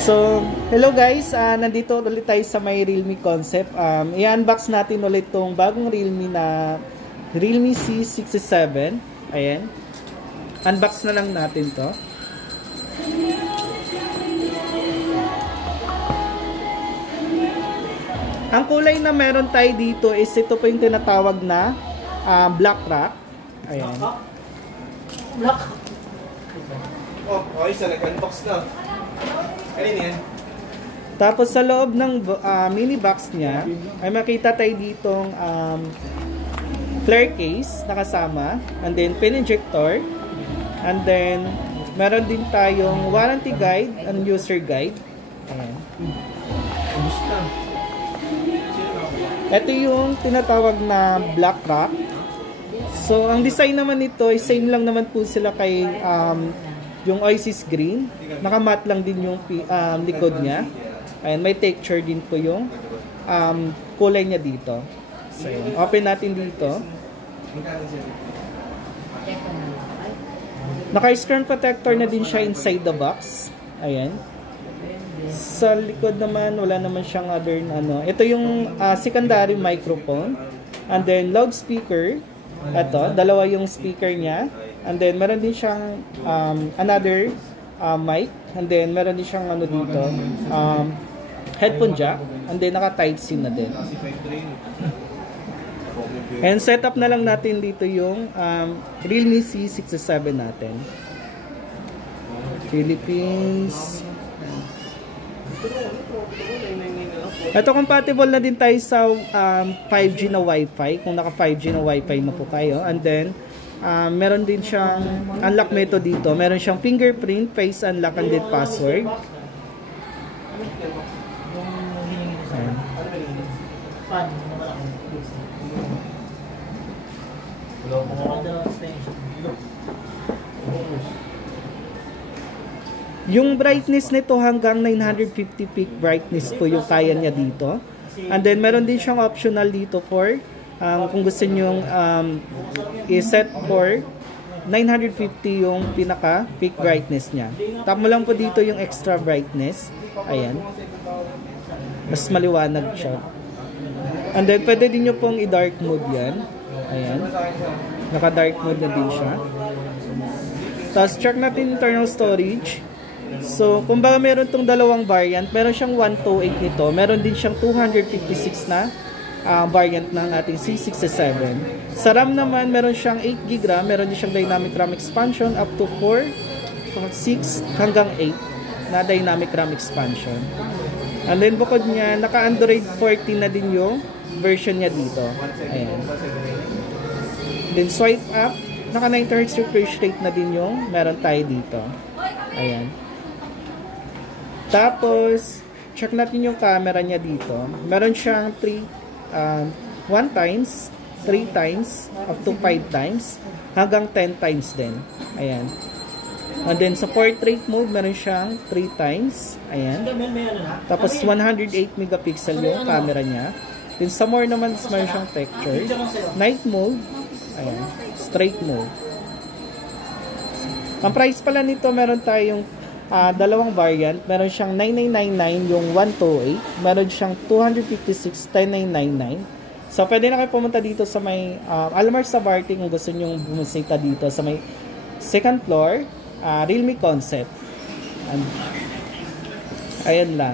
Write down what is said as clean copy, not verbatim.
So, hello guys, nandito ulit tayo sa may Realme Concept. I-unbox natin ulit tong bagong Realme na Realme C67. Ayan. Unbox na lang natin to. Ang kulay na meron tayo dito is ito po yung tinatawag na black rock. Ayan. Black. Oh, okay, sa nag-unbox na. Alin yan? Tapos sa loob ng mini box niya, ay makita tayo ditong flare case na kasama, and then pin injector, and then meron din tayong warranty guide and user guide. Ayan. Ito yung tinatawag na black rock. So, ang design naman nito ay same lang naman po sila kay yung Oasis Green. Nakamat lang din yung likod niya. Ayan, may texture din po yung kulay niya dito. So, open natin dito. Naka-screen protector na din siya inside the box. Ayan. Sa likod naman, wala naman siyang other ano. Ito yung secondary microphone. And then, loudspeaker. Ito, dalawa yung speaker niya. And then, meron din siyang another mic. And then, meron din siyang ano dito, headphone jack. And then, naka-Type-C na din. And setup na lang natin dito yung Realme C67 natin. Philippines. Ito, compatible na din tayo sa 5G na Wi-Fi. Kung naka 5G na Wi-Fi na po tayo. And then, meron din siyang unlock method dito. Meron siyang fingerprint, face unlock, and then password. Yung brightness nito hanggang 950 peak brightness po yung kaya niya dito. And then meron din siyang optional dito for kung gusto niyo i-set for 950 yung pinaka peak brightness niya. Tap mo lang po dito yung extra brightness. Ayan. Mas maliwanag siya. And then pwede din nyo pong i-dark mode yan. Ayan. Naka-dark mode na din siya. Tapos check natin internal storage. So, kung baka meron tong dalawang variant, meron siyang 128 nito, meron din siyang 256 na variant ng ating C67. Sa RAM naman, meron siyang 8GB RAM, meron din siyang dynamic RAM expansion up to 4, 6 hanggang 8 na dynamic RAM expansion. And then bukod niya, naka-Android 14 na din yung version niya dito. Ayan. Then swipe up, naka 9 Hz refresh rate na din yung meron tayo dito. Ayan. Tapos, check natin yung camera niya dito. Meron siyang 1 times, 3 times, up to 5 times, hanggang 10 times din. Ayan. And then, sa portrait mode, meron siyang 3 times. Ayan. Tapos, 108 megapixel yung camera niya. Then, sa more naman, meron siyang texture. Night mode. Ayan. Straight mode. Ang price pala nito, meron tayong dalawang variant. Meron siyang 9999 yung 128. Meron siyang 256 10999. So, pwede na kayo pumunta dito sa may Almar Sabarte kung gusto nyo bumisita dito sa may second floor, Realme Concept. Ayan lang.